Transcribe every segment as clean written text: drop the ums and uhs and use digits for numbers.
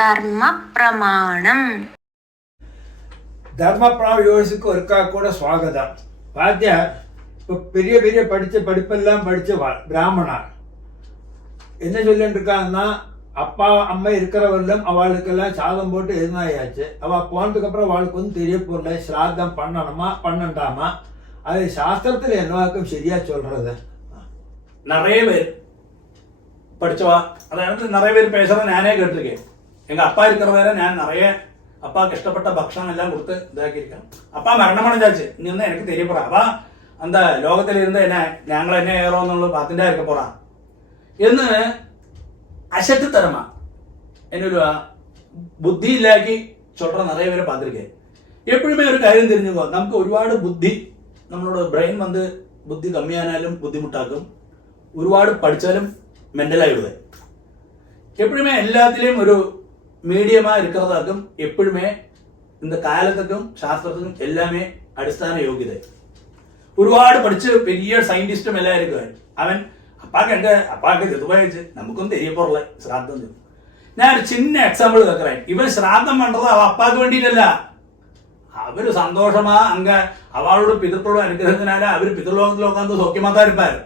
ധർമ്മപ്രമാണം. ധർമ്മപ്രമാണ വ്യൂവേഴ്സിക്ക് ഒരിക്കൽ കൂടെ സ്വാഗതം. வாத்தியார் இப்போ பெரிய பெரிய படிப்பெல்லாம் படித்த பிராமணர் என்ன சொல்லிட்டு இருக்காங்கன்னா, அப்பா அம்மா இருக்கிறவர்களும் அவளுக்கெல்லாம் சாதம் போட்டு எதுனாயாச்சு. அவள் போனதுக்கு அப்புறம் அவளுக்கு வந்து தெரிய போடல சிராதம் பண்ணணுமா பண்ணண்டாமா, அது சாஸ்திரத்தில் என்னவாக்கும் சரியா சொல்றது. நிறைய பேர் படிச்சவா, அதாவது நிறைய பேர் பேசுறத நானே கேட்டிருக்கேன். எங்க அப்பா இருக்கிற வரை நான் நிறைய அப்பாவுக்கு இஷ்டப்பட்ட பக்ஷம் எல்லாம் கொடுத்து இதாக்கியிருக்கேன். அப்பா மരണമടஞ்சாச்சு, இங்க வந்து எனக்கு தெரிய போறா அவ அந்த ലോകത്തിൽ இருந்து என்ன ഞങ്ങൾ എന്നെ ഏറോന്നുള്ള പാത്തിന്റെ இருக்க போறா എന്ന് அசட்டுத்தரமா എന്നൊരു புத்தி இல்லாக்கி சொல்ற நிறைய பேரை பார்த்திருக்கேன். எப்பவுமே ஒரு കാര്യം தெரிஞ்சுக்கோ, നമുക്ക് ഒരുപാട് ബുദ്ധി, നമ്മളോട് ബ്രെയിൻ வந்து புத்தி கம்மியானாலும் புத்திமுட்டாக்கும், ഒരുപാട് படிச்சாலும் மென்டலாயிடுது. எப்பவுமே எல்லாத்திலையும் ஒரு மீடியமா இருக்கிறதாக்கும். எப்பவுமே இந்த காலத்துக்கும் சாஸ்திரத்துக்கும் எல்லாமே அடிസ്ഥാന യോഗ്യത. ഒരുപാട് പഠിച്ച് பெரிய சயின்டிஸ்டும் எல்லாம் இருக்கு. அவன் அப்பாக்கு எதுவாயிடுச்சு நமக்கும் தெரிய போறல சிராதம். ഞാൻ ഒരു ചിന്ന എക്സാമ്പിൾ കേൾക്കറേൻ. ഇവൻ ശ്രാദ്ധം പண்றது അവ അപ്പാക്ക് വേണ്ടിയിട്ടല്ല, അവര് സന്തോഷമാ അങ്ക അവളോട് പിതൃക്കളോട് അനുഗ്രഹത്തിനാല അവര് പിതൃലോകത്തിലൊക്കെ സൗഖ്യമാത്താ இருப்பார்.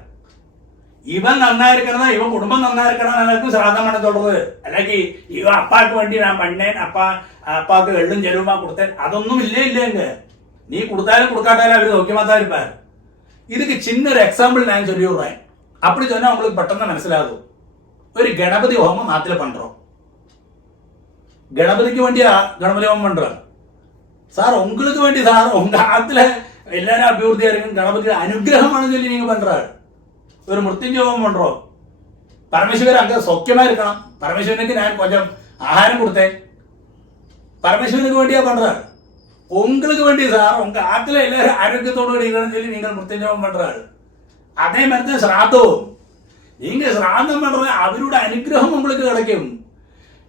இவன் நன்னா இருக்கணும், இவன் குடும்பம் நன்னா இருக்கணும், எனக்கு சிராதம் பண்ண சொல்றது. അല്ലെങ്കിൽ இவன் அப்பாவுக்கு வேண்டி நான் பண்ணேன், அப்பாவுக்கு എള്ളും ചെലവുമാ കൊടുത്തேன், അതൊന്നും ഇല്ലേങ്ക. നീ കൊടുത്താലും കൊടുക്കാട്ടാലും അവര് സൗഖ്യമാത്താ இருப்பார். இதுக்கு சின்ன ஒரு எக்ஸாம்பிள் நான் சொல்லி விடுறேன். அப்படி சொன்னா உங்களுக்கு பெട്ടെന്ന് മനസ്സിലാകും. ஒரு கணபதி ஹோமம் நாட்டில் பண்றோம். கணபதிக்கு வேண்டியா கணபதி ஹோமம் பண்றோம். சார் உங்களுக்கு வேண்டி சார் உங்க ஆத்துல எல்லாரும் அபிவிருத்தியா இருக்கும், கணபதி அனுகிரகமானு சொல்லி நீங்க பண்றாரு. ஒரு மிருத்யுஞ்சோகம் பண்றோம். பரமேஸ்வரர் அங்க சௌக்கியமா இருக்கணும், பரமேஸ்வரனுக்கு நான் கொஞ்சம் ஆகாரம் கொடுத்தேன், பரமேஸ்வரனுக்கு வேண்டியா பண்றாரு. உங்களுக்கு வேண்டிய சார் உங்க ஆத்துல எல்லாரும் ஆரோக்கியத்தோடு இருக்கணும்னு சொல்லி நீங்கள் மிருத்யுஞ்சோகம் பண்றாரு. அதே மாதிரி தான் சிராதம். நீங்க சிராதம் பண்றது அவரோட அனுகிரகம் உங்களுக்கு கிடைக்கும்.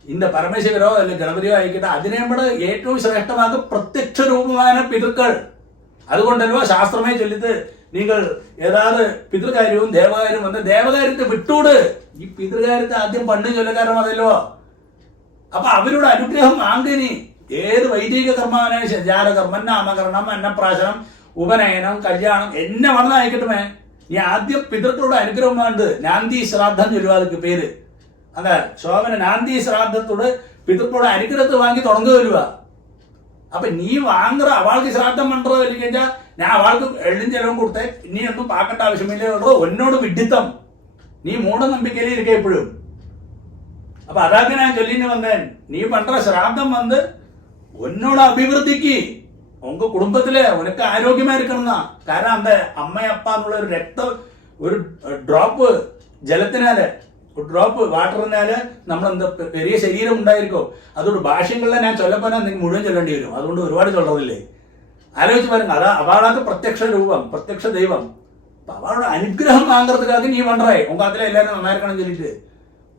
இந்த பரமேஸ்வரோ அல்ல கணപതിയോ ആയിക്കട്ടെ, അതിനെ നമ്മുടെ ഏറ്റവും ശ്രേഷ്ഠമാകും പ്രത്യക്ഷ രൂപமான പിതൃക്കൾ. അതുകൊണ്ടല്ലോ ശാസ്ത്രമേ ചൊല്ലിത്ത് നിങ്ങൾ ഏതാത് പിതൃകാര്യവും ദേവകാര്യവും വന്ന് ദേവകാര്യത്തെ വിട്ടൂട്, ഈ പിതൃകാര്യത്തെ ആദ്യം പണ്ട് ചൊല്ലക്കാരം അതല്ലോ. അപ്പൊ അവരുടെ അനുഗ്രഹം വാങ്ങിനി. ഏത് വൈദിക കർമ്മവനായ ജാലകർമ്മം, നാമകരണം, അന്നപ്രാശനം, ഉപനയനം, കല്യാണം എന്നെ വന്നതായിക്കട്ടുമേ, നീ ആദ്യം പിതൃക്കളുടെ അനുഗ്രഹം വേണ്ടത്. നാന്തി ശ്രാദ്ധം ചൊല്ലുവാർക്ക് പേര് അതെ. ശോഭന നാന്തി ശ്രാദ്ധത്തോട് പിതൃക്കളുടെ അനുഗ്രഹത്തെ വാങ്ങി തുടങ്ങുക വരുക. அப்ப நீ வாங்குற அவளுக்கு சிராத்தம் பண்றது இல்லைக்கா, நான் அவளுக்கு எள்ளும் செலவும் கொடுத்தேன், நீ ஒன்றும் பார்க்கட்ட அவசியமில்லை. உன்னோட விட்டித்தம், நீ மூட நம்பிக்கையிலே இருக்க எப்படும். அப்ப அதாக்கு நான் சொல்லின்னு வந்தேன், நீ பண்ற சிராத்தம் வந்து உன்னோட அபிவிருத்திக்கு, உங்க குடும்பத்துல உனக்கு ஆரோக்கியமா இருக்கணும் தான். കാരണം அந்த അമ്മ அப்பா എന്നുള്ള ഒരു രക്തം, ഒരു ഡ്രോപ്പ് ജലത്തിനാല്, ഒരു ഡ്രോപ്പ് വാട്ടറിനാല് നമ്മളെന്താ പെരിയ ശരീരം ഉണ്ടായിരിക്കും. അതുകൊണ്ട് ഭാഷ്യങ്ങളിലെ ഞാൻ ചൊല്ലപ്പോനാ നിങ്ങൾ മുഴുവൻ ചൊല്ലേണ്ടി വരും. അതുകൊണ്ട് ഒരുപാട് ചൊല്ലറില്ലേ, ആലോചിച്ച് പാരുங்க. അതാ അവളാക്ക് പ്രത്യക്ഷ രൂപം, പ്രത്യക്ഷ ദൈവം. അപ്പൊ അവളുടെ അനുഗ്രഹം വാങ്ങறதுக்காக நீ பண்றாய். உங்க அதுல எல்லாரும் நல்லா இருக்கணும்னு சொல்லிட்டு,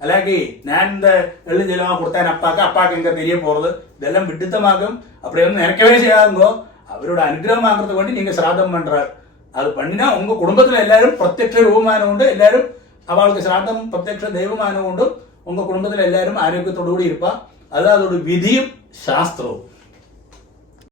அல்லாக்கி நான் இந்த எள்ளும் செலவா கொடுத்தேன் அப்பாக்கு எங்க தெரிய போறது, இதெல்லாம் விட்டுத்தமாகும். அப்படி வந்து நினைக்கவே செய்யாதுங்கோ. அவரோட അനുഗ്രഹം வாங்குறதுக்கு வேண்டி நீங்க சிராதம் பண்றாரு. அது பண்ணினா உங்க குடும்பத்துல எல்லாரும் பிரத்யக்ஷ ரூபமானம் உண்டு, எல்லாரும் அவளுக்கு சிராதம் பிரத்யக்ஷ தெய்வமானம் உண்டு, உங்க குடும்பத்துல எல்லாரும் ஆரோக்கியத்தோடு கூட இருப்பா. அது அதோட விதியும் சாஸ்திரവും.